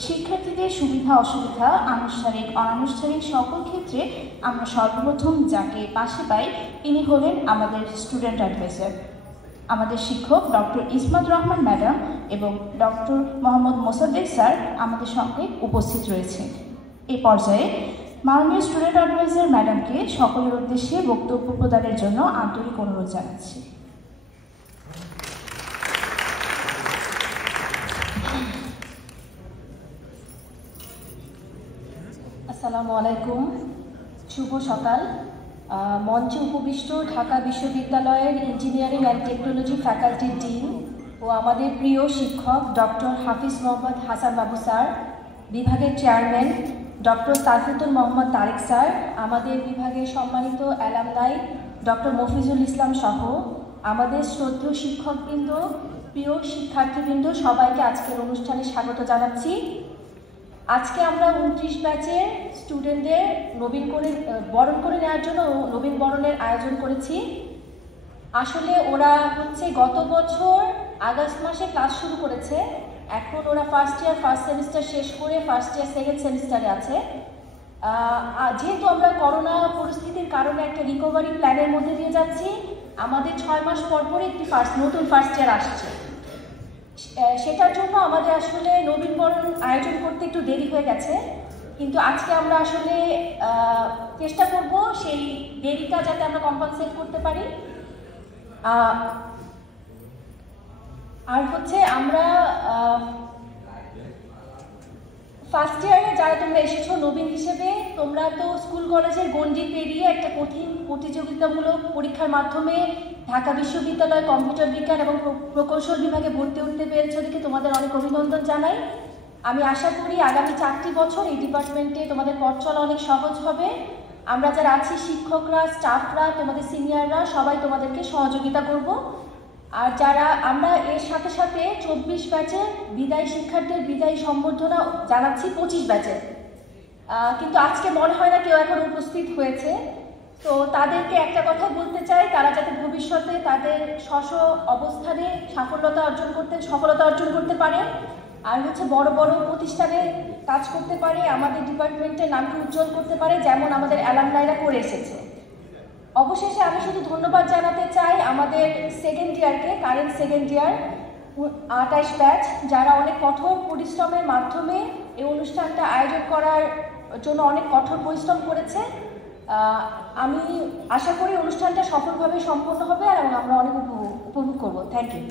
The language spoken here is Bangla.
শিক্ষার্থীদের সুবিধা অসুবিধা আনুষ্ঠানিক অনানুষ্ঠানিক সকল ক্ষেত্রে আমরা সর্বপ্রথম যাকে পাশে পাই তিনি হলেন আমাদের স্টুডেন্ট অ্যাডভাইজার, আমাদের শিক্ষক ডক্টর ইসমাত রহমান ম্যাডাম এবং ডক্টর মোহাম্মদ মোসাদ্দেক স্যার আমাদের সঙ্গে উপস্থিত রয়েছে। এ পর্যায়ে মাননীয় স্টুডেন্ট অ্যাডভাইজার ম্যাডামকে সকলের উদ্দেশ্যে বক্তব্য প্রদানের জন্য আন্তরিক অনুরোধ জানাচ্ছি। আসসালামু আলাইকুম, শুভ সকাল। মঞ্চে উপবিষ্ট ঢাকা বিশ্ববিদ্যালয়ের ইঞ্জিনিয়ারিং অ্যান্ড টেকনোলজি ফ্যাকাল্টির ডিন ও আমাদের প্রিয় শিক্ষক ডক্টর হাফিজ মোহাম্মদ হাসান বাবু স্যার, বিভাগের chairman doctor Saifuddin Mohammad Tarek sir, আমাদের বিভাগের সম্মানিত অ্যালামনাই ডক্টর মফিজুল ইসলাম সহ আমাদের শ্রদ্ধেয় শিক্ষকবৃন্দ, প্রিয় শিক্ষার্থীবৃন্দ, সবাইকে আজকের অনুষ্ঠানে স্বাগত জানাচ্ছি। আজকে আমরা 29 ব্যাচের স্টুডেন্টদের বরণ করে নেওয়ার জন্য নবীন বরণের আয়োজন করেছি। আসলে ওরা গত বছর আগস্ট মাসে ক্লাস শুরু করেছে, এখন ওরা ফার্স্ট সেমিস্টার শেষ করে ফার্স্ট ইয়ার সেকেন্ড সেমিস্টারে আছে। যেহেতু আমরা করোনা পরিস্থিতির কারণে একটা রিকভারি প্ল্যানের মধ্যে দিয়ে যাচ্ছি, আমাদের 6 মাস পর পরই একটি নতুন ফার্স্ট ইয়ার আসছে। সেটার জন্য আমাদের আসলে নবীনবরণ আয়োজন করতে একটু দেরি হয়ে গেছে, কিন্তু আজকে আমরা আসলে চেষ্টা করব সেই দেরিটা যাতে আমরা কম্পেনসেট করতে পারি। আর আমরা ফার্স্ট ইয়ারে যারা তোমরা এসেছো নবীন হিসেবে, তোমরা তো স্কুল কলেজের গণ্ডি পেরিয়ে একটা কঠিন প্রতিযোগিতামূলক পরীক্ষার মাধ্যমে ঢাকা বিশ্ববিদ্যালয় কম্পিউটার বিজ্ঞান এবং প্রকৌশল বিভাগে ভর্তি হতে পেরেছো দেখে তোমাদের অনেক অভিনন্দন জানাই। আমি আশা করি আগামী 4টি বছর এই ডিপার্টমেন্টে তোমাদের পথ চলা অনেক সহজ হবে। আমরা যারা আছি শিক্ষকরা, স্টাফরা, তোমাদের সিনিয়ররা সবাই তোমাদেরকে সহযোগিতা করব। আর যারা আমরা এর সাথে সাথে 24 ব্যাচের বিদায়ী শিক্ষার্থীদের বিদায়ী সম্বর্ধনা জানাচ্ছি 25 ব্যাচের, কিন্তু আজকে মনে হয় না কেউ এখন উপস্থিত হয়েছে। তো তাদেরকে একটা কথা বলতে চাই, তারা যাতে ভবিষ্যতে তাদের অবস্থানে সফলতা অর্জন করতে পারে, আর বড় বড় প্রতিষ্ঠানে কাজ করতে পারে, আমাদের ডিপার্টমেন্টের নামকে উজ্জ্বল করতে পারে, যেমন আমাদের অ্যালামনাইরা করে এসেছে। অবশেষে আমি শুধু ধন্যবাদ জানাতে চাই আমাদের সেকেন্ড ইয়ারকে, কারেন্ট সেকেন্ড ইয়ার 28 ব্যাচ, যারা অনেক কঠোর পরিশ্রমের মাধ্যমে এই অনুষ্ঠানটা আয়োজন করার জন্য অনেক কঠোর পরিশ্রম করেছে। আমি আশা করি অনুষ্ঠানটা সফলভাবে সম্পন্ন হবে এবং আমরা অনেক উপভোগ করব। Thank you.